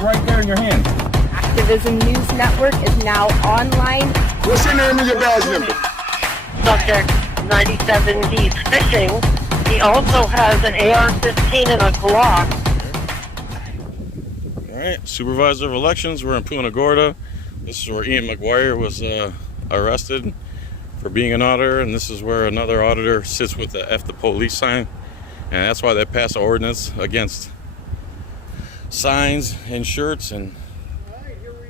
right there in your hand. Activism News Network is now online. What's your name and your badge number? Subject 97, he's fishing. He also has an AR-15 and a Glock. All right, Supervisor of Elections, we're in Punta Gorda. This is where Ian McGuire was arrested for being an auditor, and this is where another auditor sits with the F the police sign. And that's why they passed an ordinance against signs and shirts. And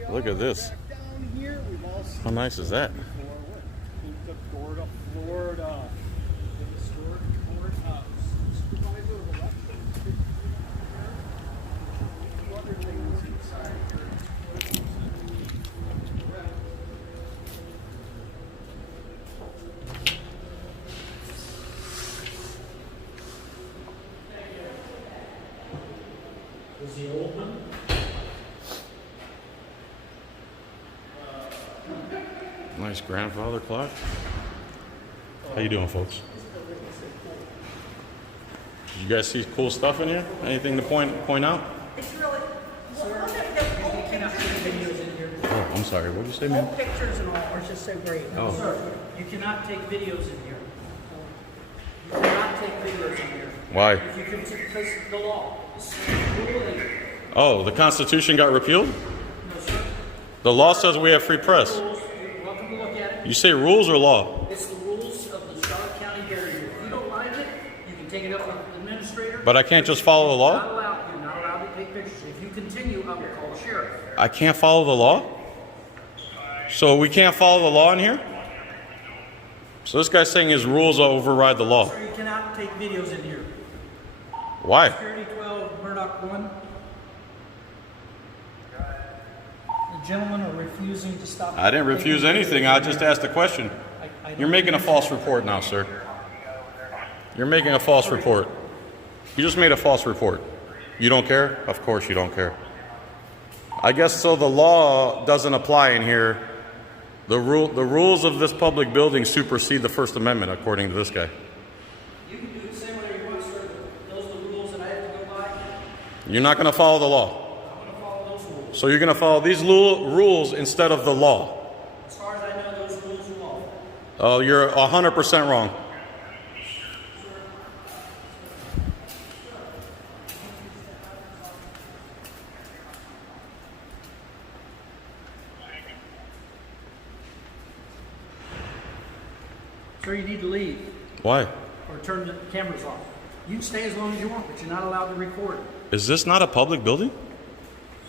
look at this. How nice is that? Punta Gorda, Florida. The historic courthouse. Supervisor of elections. Other things inside here. Was the old one? Nice grandfather clock. How you doing, folks? Did you guys see cool stuff in here? Anything to point out? It's really, look at the old Cannot take videos in here. Oh, I'm sorry. What did you say, man? old pictures and all are just so great. Oh. Sir, you cannot take videos in here. You cannot take videos in here. Why? If you can, because the law. It's Rule 8. Oh, the Constitution got repealed? No, sir. The law says we have free press. Rules, you're welcome to look at it. You say rules or law? It's the rules of the Charlotte County barrier. If you don't like it, you can take it up with the administrator. But I can't just follow the law? You're not allowed to take pictures. If you continue, I will call the sheriff. I can't follow the law? So we can't follow the law in here? So this guy's saying his rules override the law. Sir, you cannot take videos in here. Why? Security 12, Murdoch 1. The gentlemen are refusing to stop. I didn't refuse anything. I just asked a question. I don't You're making a false report now, sir. You're making a false report. You just made a false report. You don't care? Of course you don't care. I guess so the law doesn't apply in here. The rules of this public building supersede the First Amendment, according to this guy. You can do the same whatever you want, sir. Those are the rules that I have to go by. You're not going to follow the law. I'm going to follow those rules. So you're going to follow these rules instead of the law. As far as I know, those rules are law. Oh, you're 100% wrong. Sir, you need to leave Why? or turn the cameras off. You can stay as long as you want, but you're not allowed to record. Is this not a public building?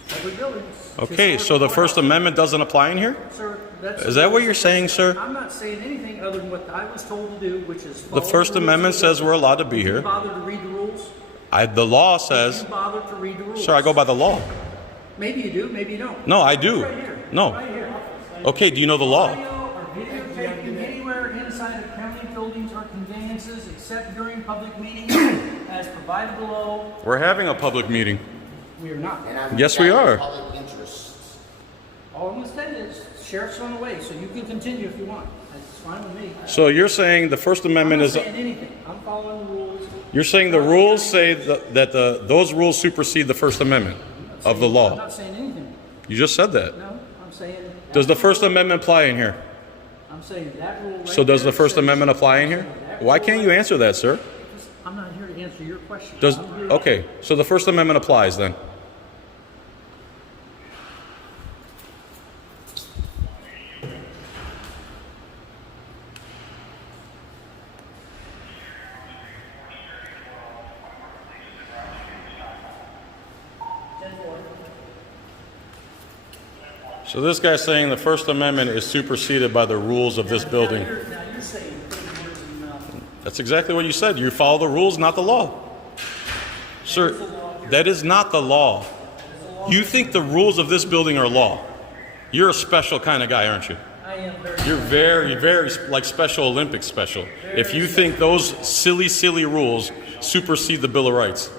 Public buildings. Okay, so the First Amendment doesn't apply in here? Sir, that's Is that what you're saying, sir? I'm not saying anything other than what I was told to do, which is The First Amendment says we're allowed to be Did you here. bother to read the rules? The law Did says, you bother to read the rules? sir, I go by the law. Maybe you do, maybe you don't. No, I do. Right here. No. Right here. Okay, do you know the law? Audio or videotaping anywhere inside of county buildings or conveyances except during public meetings as provided below. We're having a public meeting. We are not. Yes, we are. Public interests. All I'm going to say is sheriff's on the way, so you can continue if you want. That's fine with me. So you're saying the First I'm Amendment not is... saying anything. I'm following the rules. You're saying the rules say that those rules supersede the First Amendment of the I'm law. not saying anything. You just said that. No, I'm saying. Does the First Amendment apply in here? I'm saying that rule. Right So does the there First says- Amendment apply in here? That Why rule can't you right- answer that, sir? I'm not here to answer your question. Does I'm here- okay, so the First Amendment applies then. So this guy's saying the First Amendment is superseded by the rules of this building. Now you're saying putting words in your mouth. That's exactly what you said. You follow the rules, not the law. Sir, that is not the law. You think the rules of this building are law. You're a special kind of guy, aren't you? I am very. You're very like Special Olympics special. If you think those silly rules supersede the Bill of Rights.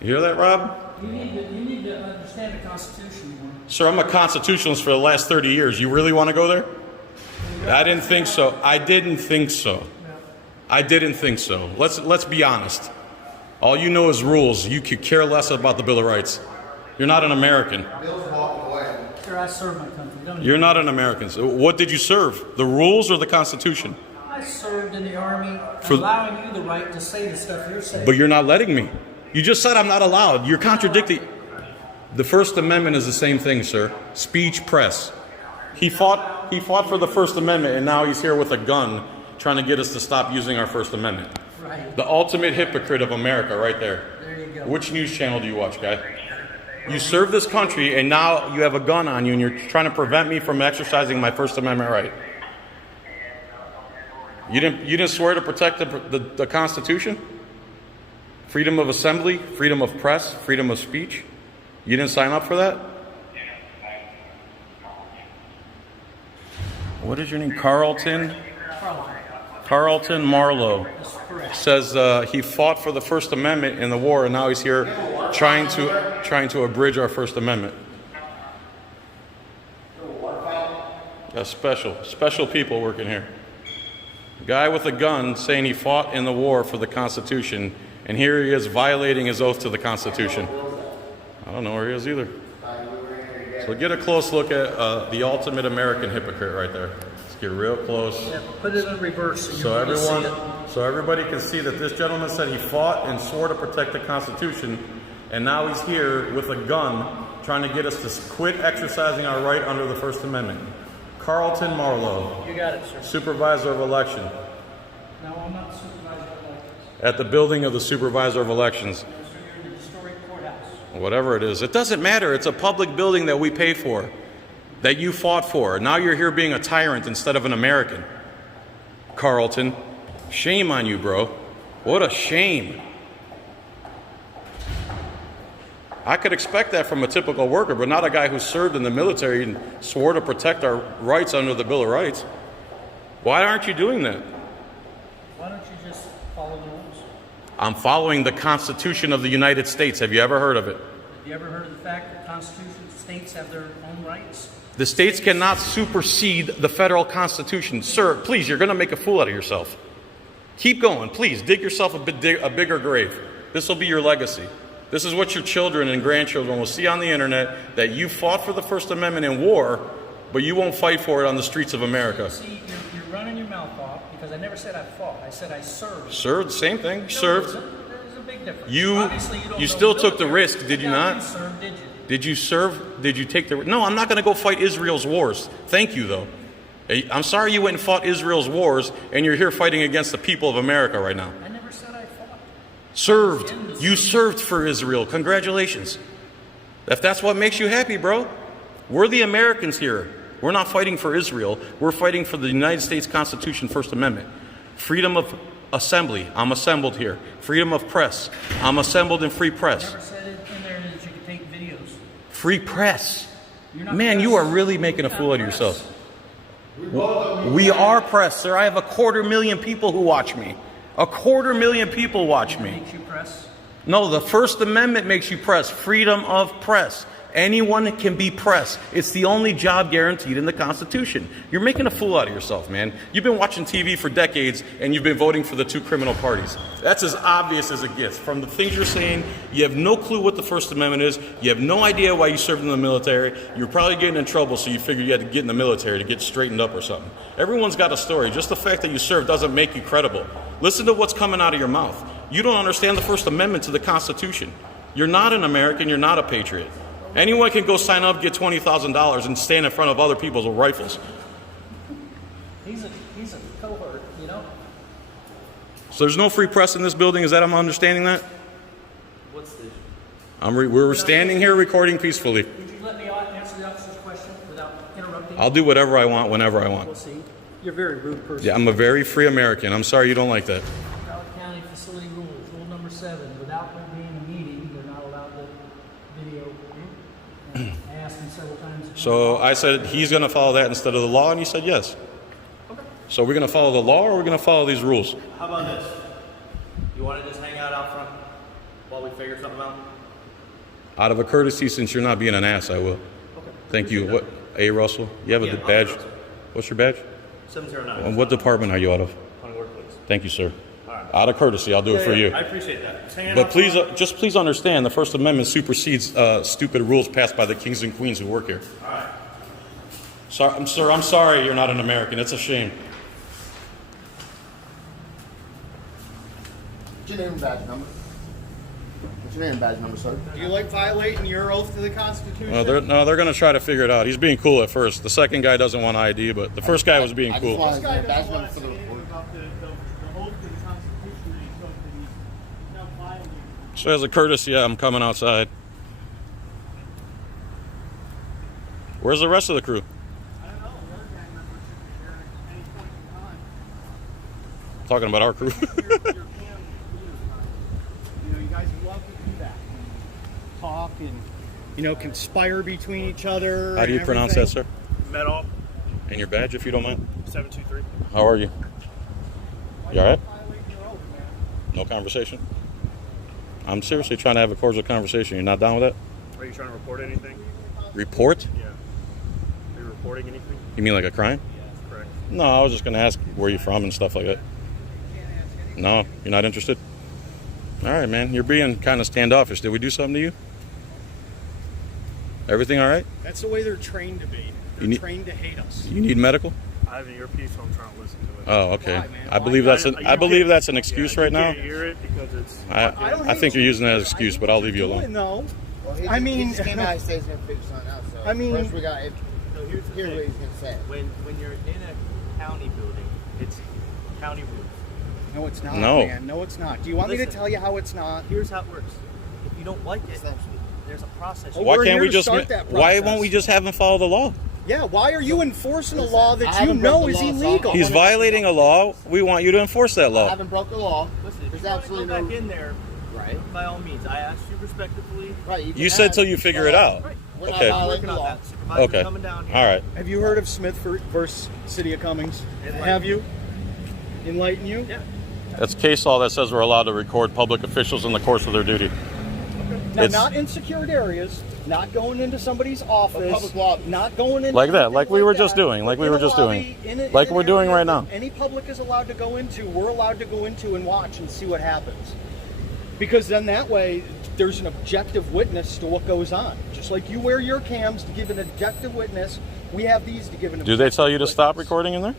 You hear that, Rob? You need to understand the Constitution more. Sir, I'm a constitutionalist for the last 30 years. You really want to go there? I didn't think so. I didn't think so. I didn't think so. Let's be honest. All you know is rules. You could care less about the Bill of Rights. You're not an American. Sir, I serve my country. Don't You're not an American. So what did you serve? The rules or the Constitution? I served in the Army, For- allowing you the right to say the stuff you're saying. But you're not letting me. You just said I'm not allowed. You're contradicting. The First Amendment is the same thing, sir. Speech, press. He fought for the First Amendment, and now he's here with a gun trying to get us to stop using our First Amendment. Right. The ultimate hypocrite of America right there. There you go. Which news channel do you watch, guy? You serve this country, and now you have a gun on you, and you're trying to prevent me from exercising my First Amendment right. You didn't swear to protect the Constitution? Freedom of assembly, freedom of press, freedom of speech? You didn't sign up for that? What is your name? Carlton Marlowe. That's correct. Says he fought for the First Amendment in the war, and now he's here trying to abridge our First Amendment. Yeah, special people working here. Guy with a gun saying he fought in the war for the Constitution, and here he is violating his oath to the Constitution. I don't know where he is either. So get a close look at the ultimate American hypocrite right there. Let's get real close. Yeah, put it in reverse. And So you're gonna see so everybody can see that this gentleman said he fought and swore to protect the Constitution, and now he's here with a gun trying to get us to quit exercising our right under the First Amendment. Carlton Marlowe, it. You got it, sir. Supervisor of Election, No, I'm not the supervisor of elections. at the building of the Supervisor of Elections. No, sir, you're in the historic courthouse. Whatever it is. It doesn't matter. It's a public building that we paid for, that you fought for. Now you're here being a tyrant instead of an American. Carlton, shame on you, bro. What a shame. I could expect that from a typical worker, but not a guy who served in the military and swore to protect our rights under the Bill of Rights. Why aren't you doing that? Why don't you just follow the rules? I'm following the Constitution of the United States. Have you ever heard of it? Have you ever heard of the fact that Constitution states have their own rights? The states cannot supersede the federal Constitution. Sir, please, you're going to make a fool out of yourself. Keep going. Please, dig yourself a bigger grave. This will be your legacy. This is what your children and grandchildren will see on the internet, that you fought for the First Amendment in war, but you won't fight for it on the streets of America. See, you're running your mouth off because I never said I fought. I said I served. Served, same thing. No, Served. There's a big difference. You Obviously, don't you know still the took the military. risk, did you Yeah, not? You served, did you? Did you serve? Did you take the... No, I'm not going to go fight Israel's wars. Thank you, though. I'm sorry you went and fought Israel's wars, and you're here fighting against the people of America right now. I never said I fought. Served. You served for Israel. Congratulations. If that's what makes you happy, bro. We're the Americans here. We're not fighting for Israel. We're fighting for the United States Constitution, First Amendment. Freedom of assembly. I'm assembled here. Freedom of press. I'm assembled in free press. Never said it in there that you could take videos. Free press. You're not Man, press. you are really making a You're fool not out of press. yourself. We are press, sir. I have 250,000 people who watch me. 250,000 people watch me. Makes you press. No, the First Amendment makes you press. Freedom of press. Anyone can be press. It's the only job guaranteed in the Constitution. You're making a fool out of yourself, man. You've been watching TV for decades, and you've been voting for the two criminal parties. That's as obvious as it gets. From the things you're saying, you have no clue what the First Amendment is. You have no idea why you served in the military. You're probably getting in trouble, so you figured you had to get in the military to get straightened up or something. Everyone's got a story. Just the fact that you served doesn't make you credible. Listen to what's coming out of your mouth. You don't understand the First Amendment to the Constitution. You're not an American. You're not a patriot. Anyone can go sign up, get $20,000, and stand in front of other people with rifles. He's a cohort, you know? So there's no free press in this building? Is that I'm understanding that? What's this? We're standing here recording peacefully. Would you let me answer the officer's question without interrupting? I'll do whatever I want, whenever I We'll want. see. You're a very rude person. Yeah, I'm a very free American. I'm sorry you don't like that. Broward County Facility Rules, Rule number 7. Without there being a meeting, they're not allowed to video. I asked him several times. So I said he's going to follow that instead of the law, and he said yes. Okay. So we're going to follow the law, or we're going to follow these rules? How about this? You want to just hang out front while we figure something out? Out of a courtesy, since you're not being an ass, I will. Okay. Thank you. What? A. Russell? You have a Yeah, badge? Russell. What's your badge? 709. And what department are you out of? Punta Gorda, please. Thank you, sir. All right. Out of courtesy, I'll do it for you. I appreciate that. Just hang out But out please, front. just please understand, the First Amendment supersedes stupid rules passed by the kings and queens who work here. All right. Sir, I'm sorry you're not an American. It's a shame. What's your name and badge number? What's your name and badge number, sir? Do you like violating your oath to the Constitution? No, they're going to try to figure it out. He's being cool at first. The second guy doesn't want ID, but the first guy was being I just cool. want This guy his badge doesn't number want for to the say anything report. about the oath to the Constitution that he took that he's not violating. So as a courtesy, I'm coming outside. Where's the rest of the crew? I don't know. Your gang members should be there at any point in time. Talking about our crew. Your family, you know, you guys love to do that. Talk and, you know, conspire between each other. How do you and pronounce that, sir? everything. Metal And your badge, if you don't mind. 723. How are you? You all right? Violate your oath, man. No conversation? I'm seriously trying to have a cordial conversation. You're not down with that? Are you trying to report anything? Report? Yeah. Are you reporting anything? You mean like a crime? Correct. No, I was just going to ask where you're from and stuff like that. No, you're not interested? All right, man. You're being kind of standoffish. Did we do something to you? Everything all right? That's the way they're trained to be. They're need- trained to hate us. You need medical? I have an earpiece, so I'm trying to listen to it. Oh, okay. Why, man? I believe that's You an can't- excuse yeah, right now. You can't hear it because it's. I think you're using that as an excuse, but I'll leave you alone. No. Well, he, I mean- he just came out and says he's gonna figure something out. So I mean- first we got. So here's the Here's what thing. he's gonna say. When you're in a county building, it's county rules. No, it's not, No. man. No, it's not. Do you want me to Listen. tell you how it's not? Here's how it works. If you don't like it, there's a process. Well, Why we're can't here we to just? start that Why process. won't we just have him follow the law? Yeah, why are you enforcing a Listen, law I that you haven't know broke is the law, so illegal? He's violating a law. We want you to enforce that I law. haven't broke the law. Listen, if There's you want to absolutely go back no. in there, Right. by all means, I asked you respectfully. Right. can You said ask, till you figure it but out. Right. We're Okay. not Working violating the on law. that. Supervisor's Okay. coming down here. All right. Have you heard of Smith versus City of Cummings? Enlighten Have me. you? Enlighten you? Yeah. That's case law that says we're allowed to record public officials in the course of their duty. Now, It's- not in secured areas, not going into somebody's office, public lobbies. not going into Like that, anything like we were that, just doing, like but we in were a just lobby, doing. in Like an we're doing area right now. that any public is allowed to go into. We're allowed to go into and watch and see what happens. Because then that way, there's an objective witness to what goes on. Just like you wear your cams to give an objective witness, we have these to give an Do objective they tell you to stop witness. recording in there?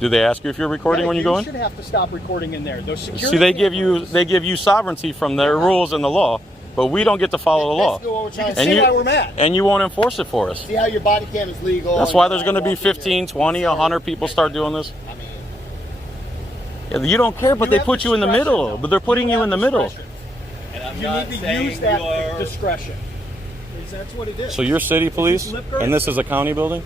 Do they ask you if you're recording Yeah, when you go in? should have to stop recording in there. Those security See, they give cameras. you sovereignty from their rules and the law, but we don't get to follow the law. Basically what we're trying You to can say. see why we're mad. And you won't enforce it for us. See how your body cam is legal. That's and why there's going to walk be in 15, 20, 100 people start doing this. I mean, Yeah, you don't care, but You they have put you in the discretion, middle. though. But they're putting you have in the middle. discretion. You need to use that discretion. That's what it is. So you're city police, lip service. and this is a county building?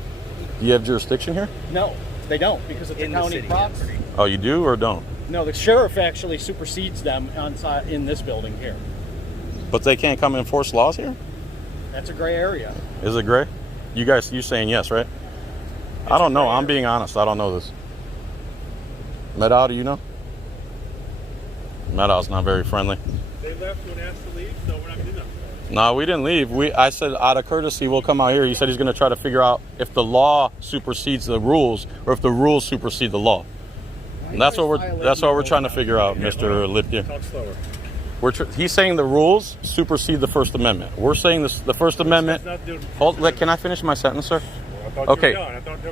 Do you have jurisdiction here? No, they don't because it's a county property. Oh, you do or don't? No, the sheriff actually supersedes them on site in this building here. But they can't come and enforce laws here? That's a gray area. Is it gray? You saying yes, right? I don't know. I'm being honest. I don't know this. Medow, do you know? Medow's not very friendly. They left when asked to leave, so we're not doing that. No, we didn't leave. I said out of courtesy, we'll come out here. He said he's going to try to figure out if the law supersedes the rules or if the rules supersede the law. And that's what we're trying to figure out, Mr. Lipke. Talk slower. He's saying the rules supersede the First Amendment. We're saying the First Amendment. Can I finish my sentence, sir? Okay.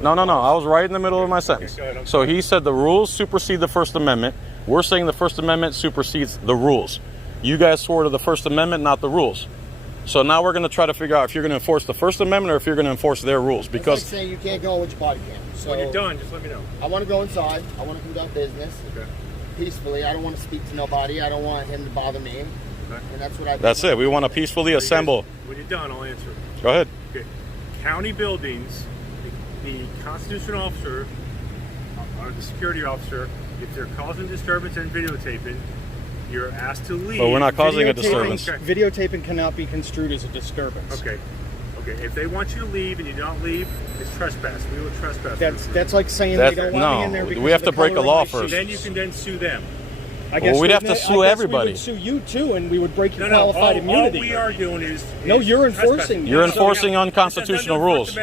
No. I was right in the middle of my sentence. go ahead. So he said the rules supersede the First Amendment. We're saying the First Amendment supersedes the rules. You guys swore to the First Amendment, not the rules. So now we're going to try to figure out if you're going to enforce the First Amendment or if you're going to enforce their rules. it's Because like saying you can't go with your body cam. So When you're done, just let me know. I want to go inside. I want to conduct business peacefully. I don't want to speak to nobody. I don't want him to bother me. And that's what I. that's it. We want to peacefully assemble. When you're done, I'll answer. Go ahead. Okay. County buildings, the constitutional officer or the security officer, if they're causing disturbance and videotaping, you're asked to leave. But we're not causing a Videotaping- disturbance. Videotaping cannot be construed as a disturbance. Okay. If they want you to leave and you don't leave, it's trespass. We will trespass. That's like saying they don't want me in there because we have of the to break a color of law my first. shoes. Then you can then sue them. I guess Well, we'd have to I sue guess everybody. We would sue you too, and we would break your No, qualified all immunity. All we are doing is No, you're trespassing. enforcing it. You're So- enforcing unconstitutional rules.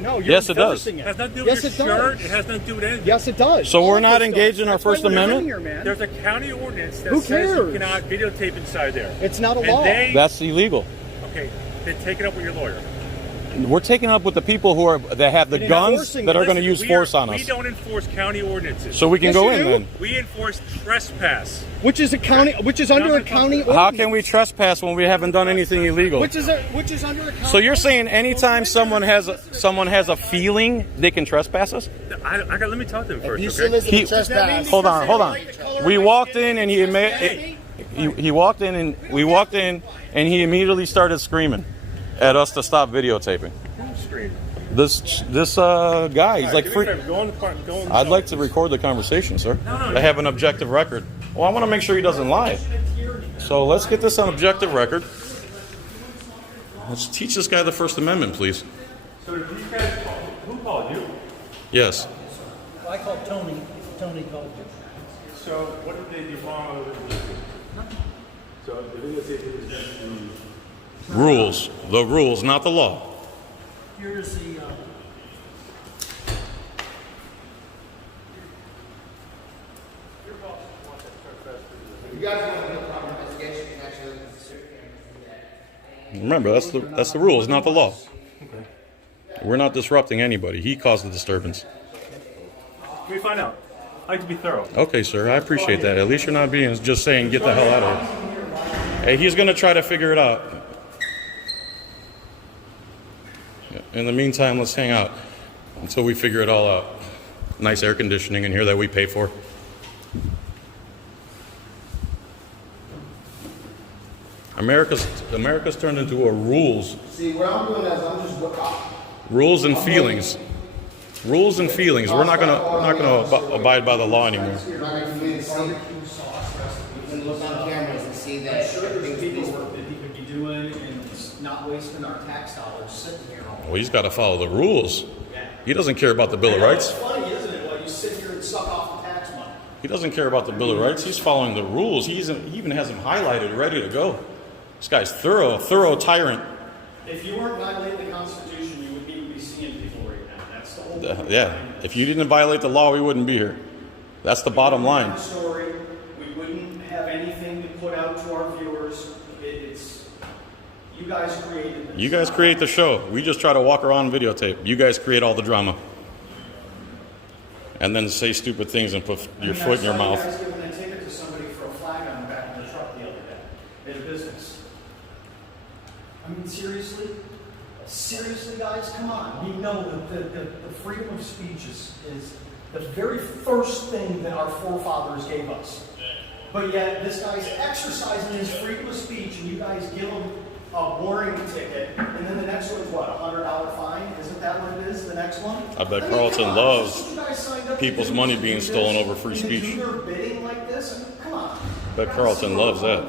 No, you're Yes, it does. enforcing It has nothing to do Yes, with it your shirt. does. It has nothing to do with anything. Yes, it does. So we're All not this engaged does. in our That's why First we're Amendment? Here, man. There's a county ordinance that Who says you cares? cannot videotape inside there. It's not a And law. they- That's illegal. Okay, then take it up with your lawyer. We're taking it up with the people that have the It ain't guns enforcing that it. are going to Listen, use we force are- on us. We don't enforce county ordinances. So we can Yes, go you in do. then. We enforce trespass. Which is a county, which is under a county ordinance. How can we trespass when we haven't done anything illegal? Which is under a county. So you're saying anytime someone has a feeling they can trespass us? Let me talk to him first. You Okay? solicit He- a trespass. Hold on. We walked in and he walked in and he immediately started screaming at us to stop videotaping. Screen. This guy, he's like, Do me a favor, go in the car. Go in the I'd car. like to record the conversation, sir. No. I have an objective record. Well, I want to make sure he doesn't lie. So let's get this on objective record. Let's teach this guy the First Amendment, please. So did these guys call? Who called you? Yes. I called Tony. Tony called you. So what did they do wrong? So the videotape is Rules. The rules, not the law. Here's the. You guys want to do a proper investigation, you can actually Remember, that's the rules, not the law. We're not disrupting anybody. He caused the disturbance. Let me find out. I like to be thorough. Okay, sir. I appreciate that. At least you're not being just saying, get the hell out of here. Hey, he's going to try to figure it out. In the meantime, let's hang out until we figure it all out. Nice air conditioning in here that we pay for. America's turned into a rules see what I'm doing is I'm just rules and feelings. Rules and feelings. We're not gonna abide by the law anymore. you're not going to be see. You can look on cameras and see that things work that he could be doing and not wasting our tax dollars sitting here all Well, he's got to follow the rules. He doesn't care about the Bill of Rights. It's funny, isn't it? While you sit here and suck off the tax money. He doesn't care about the Bill of Rights. He's following the rules. He even has them highlighted, ready to go. This guy's a thorough tyrant. If you weren't violating the Constitution, you wouldn't be seeing people right now. That's the whole point. Yeah. If you didn't violate the law, we wouldn't be here. That's the bottom line. The story, we wouldn't have anything to put out to our viewers. It's you guys created this. You guys create the show. We just try to walk around and videotape. You guys create all the drama. And then say stupid things and put your foot in your mouth. I saw you guys giving a ticket to somebody for a flag on the back of the truck the other day at a business. I mean, seriously? Seriously, guys? Come on. We know that the freedom of speech is the very first thing that our forefathers gave us. But yet, this guy's exercising his freedom of speech, and you guys give him a warning ticket, and then the next one's what, $100 fine? Isn't that what it is, the next one? I bet mean, Carlton come on, loves this is what you guys signed up to people's do, money to being do stolen this, over free and to speech. do your bidding like this? I mean, come on. Bet Carlton loves that.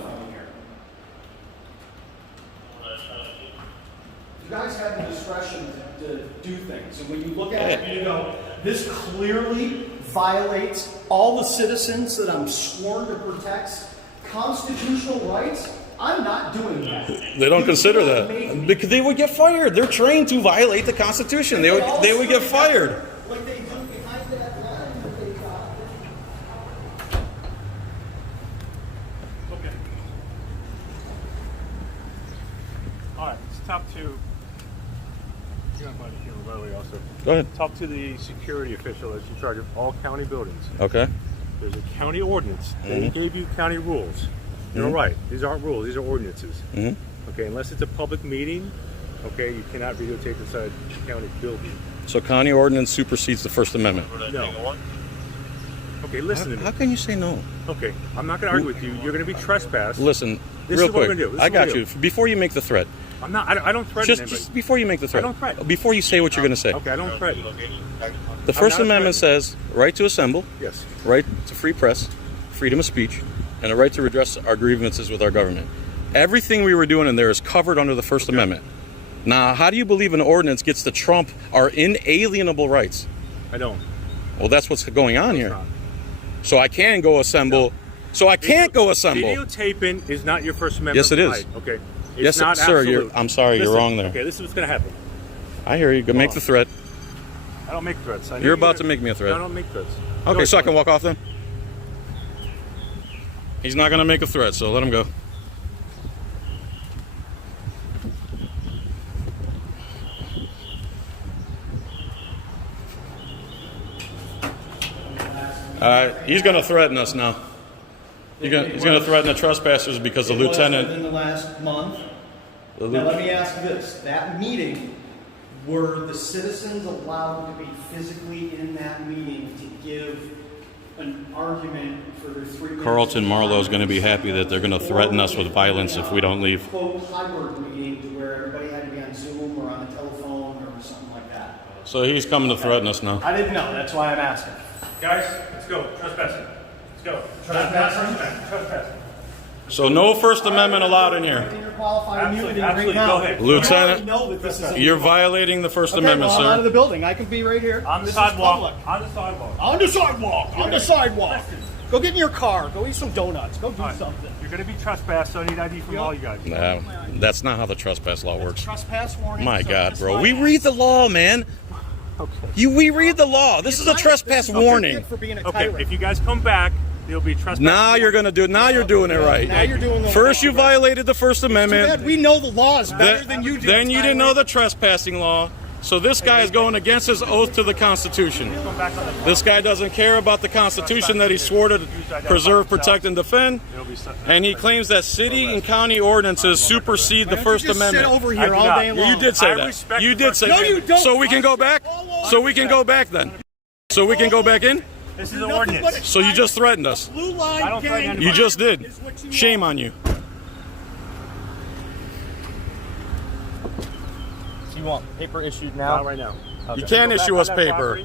You guys have the discretion to do things, and when you look at it, you go, this clearly violates all the citizens that I'm sworn to protect, constitutional rights. I'm not doing that. They don't You consider can't that make- because they would get fired. They're trained to violate the Constitution. They would get fired. Like they do behind that line that they got. Okay. All right. Let's talk to. Also. Go ahead. Talk to the security official that's in charge of all county buildings. Okay. There's a county ordinance. They gave you county rules. You're right. These aren't rules. These are ordinances. Okay. Unless it's a public meeting, okay, you cannot videotape inside a county building. So county ordinance supersedes the First Amendment. No. Okay, listen to me. How can you say no? Okay, I'm not going to argue with you. You're going to be trespassed. Listen, This real is what we're quick. gonna do. This I is what got we're you. Before you make the threat, I'm not. I don't threaten anybody. just before you make the threat, I don't threaten. before you say what you're going to say, Okay, I don't threaten. the First not Amendment says right to assemble, Yes. right to free press, freedom of speech, and a right to redress our grievances with our government. Everything we were doing in there is covered under the First Amendment. Now, how do you believe an ordinance gets to trump our inalienable rights? I don't. Well, that's what's going on here. not. So I can go assemble So I can't go assemble. Videotaping is not your First Amendment Yes, it is. right. Okay. It's Yes, not sir. absolute. I'm sorry. You're Listen, wrong there. Okay, this is what's going to happen. I hear you. Go make the threat. I don't make threats. You're about to make me a threat. No, I don't make threats. Okay, so I can walk off then? He's not going to make a threat, so let him go. He's going to threaten us now. He's going to threaten the trespassers because the lieutenant... Within the last month. Now let me ask this. That meeting, were the citizens allowed to be physically in that meeting to give an argument for their 3 minutes? Carlton Marlowe's going to be happy that they're going to threaten us with violence if we don't leave. Quote, hybrid meeting to where everybody had to be on Zoom or on a telephone or something like that. So he's coming to threaten us now. I didn't know. That's why I'm asking. Guys, let's go. Trespassing. Let's go. Trespassing. So no First Amendment allowed in here. Absolutely. Go ahead. Lieutenant, you're violating the First Amendment, I'm sir. out of the building. I can be right here. On the sidewalk. On the sidewalk. On the sidewalk. On the sidewalk. Go get in your car. Go eat some donuts. Go do something. You're going to be trespassed, so I need ID from all you guys. No, that's not how the trespass law works. Trespass warning. My so God, that's bro. why We I read asked. the law, man. Okay. We read the law. This is a trespass warning. For being a Okay, tyrant. if you guys come back, there'll be trespass. Now you're going to do it. Now you're doing it right. Now you're doing the First you violated the First Too bad Amendment. we know the laws better than you do. Then you didn't know tyrant. the trespassing law. So this guy is going against his oath to the Constitution. This guy doesn't care about the Constitution that he swore to preserve, protect, and defend. And he claims that city and county ordinances supersede the First Just Amendment. Sit over here all day long. You did say I that. respect You the did First say No, that. you don't. So we can go back? So we can go back then. So we can go back in? This is an ordinance. So you just threatened us. Blue line I don't threaten gang anybody. You just did. is what you Shame want. on you. You want paper issued Not now? right now. You can't issue us paper.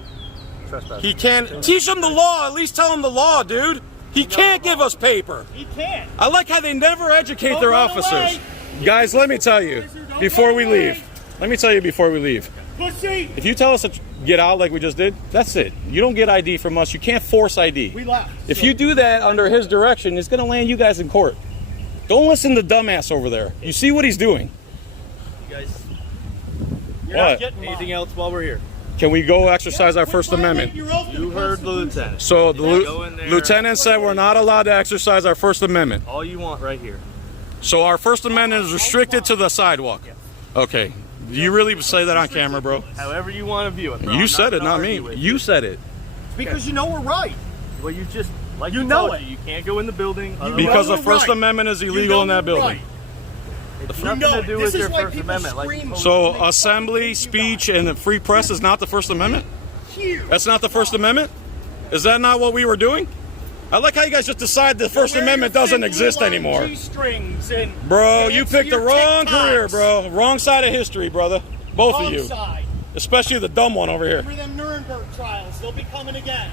He can't. Teach him the law. At least tell him the law, dude. He can't give us paper. He can't. I like how they never educate their run officers. away. Guys, let me tell you before we leave. Let me tell you before we leave. Pussy. If you tell us to get out like we just did, that's it. You don't get ID from us. You can't force ID. We left. If you do that under his direction, it's going to land you guys in court. Don't listen to dumbass over there. You see what he's doing. You guys, What? anything else while we're here? Can we go exercise our First Amendment? You heard the lieutenant. So the Go in there. lieutenant said we're not allowed to exercise our First Amendment. All you want right here. So our First Amendment is restricted to the sidewalk. Okay. Do you really say that on camera, bro? However you want to view it. Bro. You I'm said it, gonna not me. argue with You said it. Because you know we're right. Well, you just like You you know know it. you can't go in the building. Because the we're First right. Amendment is You illegal know in that we're building. right. It's You nothing know to do it. with This your is why First people Amendment. Like scream. So assembly, speech, and the free press is not the First Amendment? That's not the First Amendment? Is that not what we were doing? I like how you guys just decide the First Amendment doesn't exist anymore. G-strings and Bro, you dance picked the your wrong TikToks. career, bro. Wrong side of history, brother. Both of Wrong you. side. Especially the dumb one over here. Remember them Nuremberg trials? They'll be coming again.